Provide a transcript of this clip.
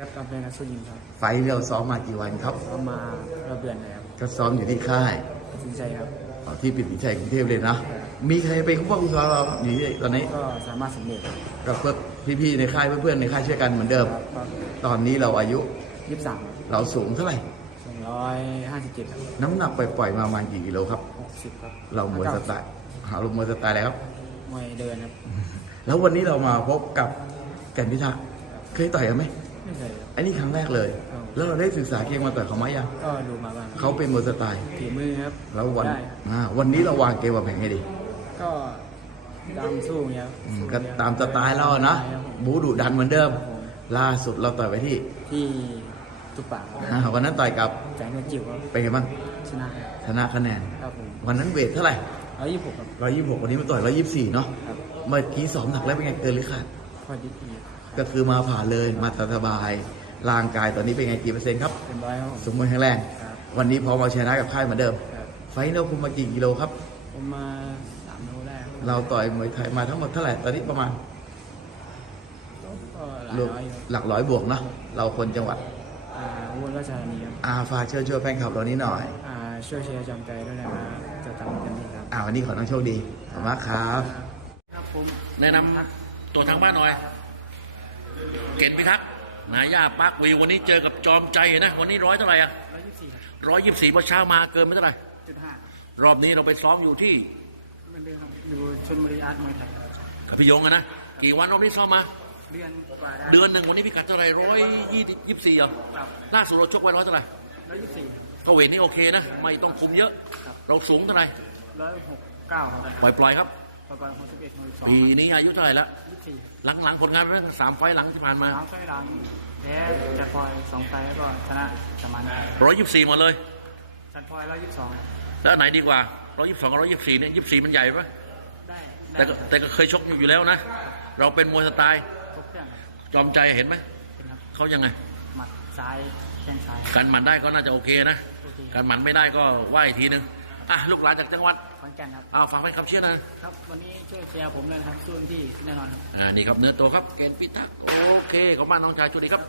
ครับกำเป็นนักสู้ยิมครับ ไฟล์เราซ้อมมากี่วันครับก็มาระเบือนเลยครับก็ซ้อมอยู่ที่ค่ายตัดสินใจครับ อ๋อที่ปิ่นสินชัยกรุงเทพเลยนะ มีใครเป็นผู้ปกครองเราอยู่ที่ตอนนี้ก็สามารถสำเร็จครับกับเพื่อนพี่ๆในค่ายเพื่อนๆในค่ายช่วยกันเหมือนเดิมก็ตอนนี้เราอายุยี่สิบสามเราสูงเท่าไหร่สองร้อยห้าสิบเจ็ดครับน้ำหนักปล่อยๆมาประมาณกี่กิโลครับ หกสิบครับเรามวยสไตล์หาลงมวยสไตล์แล้วมวยเดินครับ แล้ววันนี้เรามาพบกับแก่นพิทักษ์เคยต่อยกันไหม ไม่เคยครับอันนี้ครั้งแรกเลย ครับ แล้วเราได้ศึกษาเก่งมาต่อยเขาไหมยังก็ดูมาบ้างเขาเป็นมวยสไตล์ ฝีมือครับแล้ววันได้อ่าวันนี้เราวางเกมวางแผนไงดีก็ดำสู้เงี้ยครับอืมก็ตามสไตล์เราอะนะใช่ครับผมบูดุดันเหมือนเดิมครับผมล่าสุดเราต่อยไปที่ที่ตุปปากอ่าวันนั้นต่อยกับแจงเงินจิ๋วครับเป็นไงบ้างชนะครับชนะคะแนน ครับผมวันนั้นเวทเท่าไหร่ร้อยยี่สิบหกครับ ร้อยยี่สิบหกวันนี้มาต่อยร้อยยี่สิบสี่เนาะ ครับเมื่อกี้สองหนักแล้วเป็นไงเกินหรือขาดพอดีอีก ก็คือมาผ่านเลยมาสบายๆร่างกายตอนนี้เป็นไงกี่เปอร์เซ็นต์ครับเป็นร้อยครับผมสมบูรณ์แข็งแรง ครับวันนี้พอมาชนะกับค่ายเหมือนเดิม ครับไฟท์เราคุมมากี่กิโลครับ ผมมาสามโลได้ครับเราต่อยมวยไทยมาทั้งหมดเท่าไหร่ตอนนี้ประมาณก็หลายรวมร้อยอยู่หลักร้อยบวกเนาะเราคนจังหวัดอ่าอุบลราชธานีครับอาฝากเชิญชวนแฟนคลับเรานี้หน่อยอ่าช่วยเชียร์จำใจด้วยนะครับจะทำเต็มที่ครับ อ่าวันนี้ขอน้องโชคดีขอบคุณมากครับ ครับผมแนะนำตัวทางบ้านหน่อย เก่นพิทักษ์นายาปาร์ควิววันนี้เจอกับจอมใจนะ วันนี้ร้อยเท่าไหร่อะร้อยยี่สิบสี่ร้อยยี่สิบสี่พอเช้ามาเกินไม่เท่าไหร่จุดห้ารอบนี้เราไปซ้อมอยู่ที่มันเดิมครับอยู่ชนบุรีอาร์ตมวยไทยกับพี่ยงอะนะ กี่วันรอบนี้ซ้อมมา เดือนกว่าได้เดือนหนึ่งวันนี้พิกัดเท่าไหร่ร้อยยี่สิบยี่สิบสี่เหรอครับล่าสุดเราชกไว้ร้อยเท่าไหร่ร้อยยี่สิบสี่ก็เวทนี่โอเคนะ ไม่ต้องคุมเยอะ เราสูงเท่าไหร่ร้อยหกเก้าครับปล่อยปล่อยๆครับ ประมาณหกสิบเอ็ดหกสิบสองปีนี้อายุเท่าไหร่ละยี่สิบสี่หลังๆผลงานเรื่องสามไฟล์หลังที่ผ่านมาสามไฟล์หลังแพ้จัดพลอยสองไฟล์แล้วก็ชนะสมานได้ร้อยยี่สิบสี่หมดเลยจัดพลอยร้อยยี่สิบสองแล้วอันไหนดีกว่าร้อยยี่สิบสองกับร้อยยี่สิบสี่เนี่ยยี่สิบสี่มันใหญ่ปะได้แต่ก็แต่ก็เคยชกอยู่แล้วนะ เราเป็นมวยสไตล์ครบเครื่องครับจอมใจเห็นไหมเป็นครับเขายังไงหมัดซ้ายแข้งซ้ายการหมันได้ก็น่าจะโอเคนะโอเคการหมันไม่ได้ก็ว่าอีกทีนึง อะลูกหลานจากจังหวัดขอนแก่นครับเอาฟังไหมครับเชื่อนะครับ วันนี้ช่วยเชียร์ผมเลยนะครับสู้ที่แน่นอนครับอ่านี่ครับเนื้อตัวครับเกณฑ์พิทักษ์โอเคขอบคุณมากน้องชายช่วยดีครับ